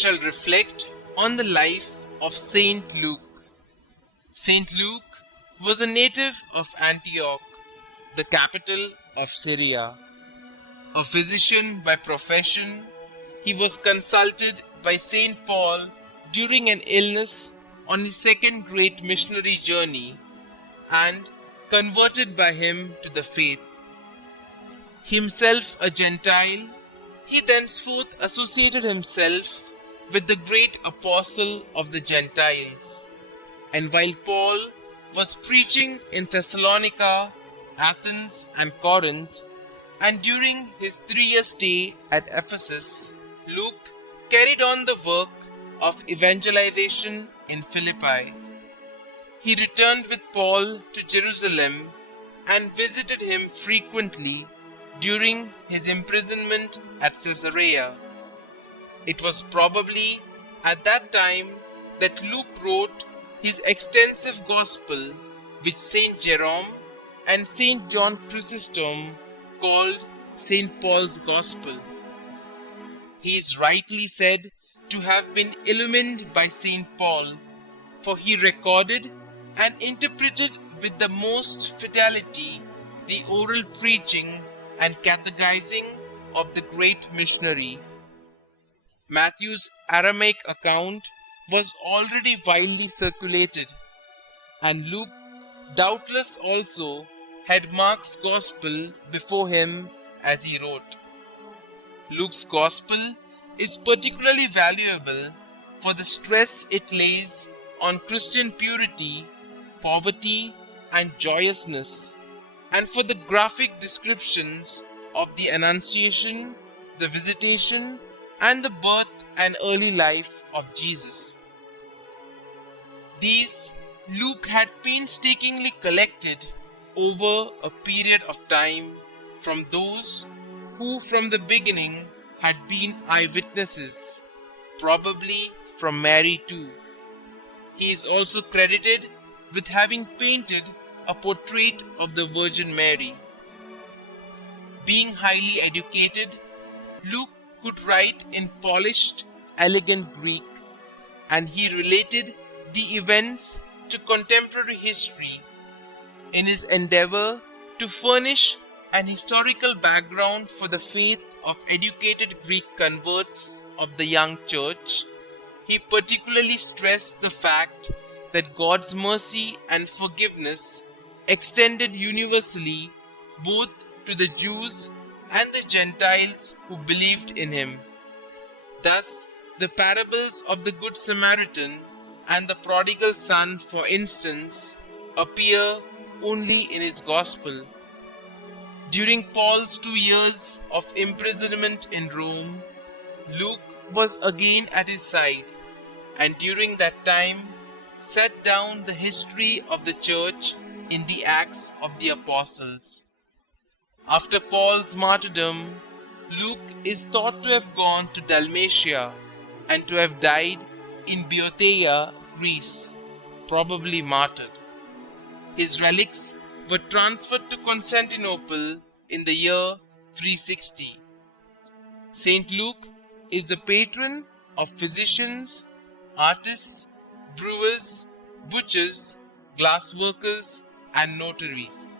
shall reflect on the life of Saint Luke. Saint Luke was a native of Antioch, the capital of Syria. A physician by profession, he was consulted by Saint Paul during an illness on his second great missionary journey and converted by him to the faith. Himself a Gentile, he thenceforth associated himself with the great apostle of the Gentiles. And while Paul was preaching in Thessalonica, Athens and Corinth, and during his 3-year stay at Ephesus, Luke carried on the work of evangelization in Philippi. He returned with Paul to Jerusalem and visited him frequently during his imprisonment at Caesarea. It was probably at that time that Luke wrote his extensive gospel, which Saint Jerome and Saint John Chrysostom called Saint Paul's Gospel. He is rightly said to have been illumined by Saint Paul, for he recorded and interpreted with the most fidelity the oral preaching and catechizing of the great missionary. Matthew's Aramaic account was already widely circulated, and Luke doubtless also had Mark's Gospel before him as he wrote. Luke's Gospel is particularly valuable for the stress it lays on Christian purity, poverty, and joyousness, and for the graphic descriptions of the Annunciation, the Visitation, and the birth and early life of Jesus. These Luke had painstakingly collected over a period of time from those who from the beginning had been eyewitnesses, probably from Mary too. He is also credited with having painted a portrait of the Virgin Mary. Being highly educated, Luke could write in polished, elegant Greek, and he related the events to contemporary history in his endeavor to furnish an historical background for the faith of educated Greek converts of the young church. He particularly stressed the fact that God's mercy and forgiveness extended universally both to the Jews and the Gentiles who believed in him. Thus, the parables of the Good Samaritan and the prodigal son, for instance, appear only in his Gospel. During Paul's 2 years of imprisonment in Rome, Luke was again at his side, and during that time set down the history of the church in the Acts of the Apostles. After Paul's martyrdom, Luke is thought to have gone to Dalmatia and to have died in Boeotia, Greece, probably martyred. His relics were transferred to Constantinople in the year 360. Saint Luke is the patron of physicians, artists, brewers, butchers, glassworkers, and notaries.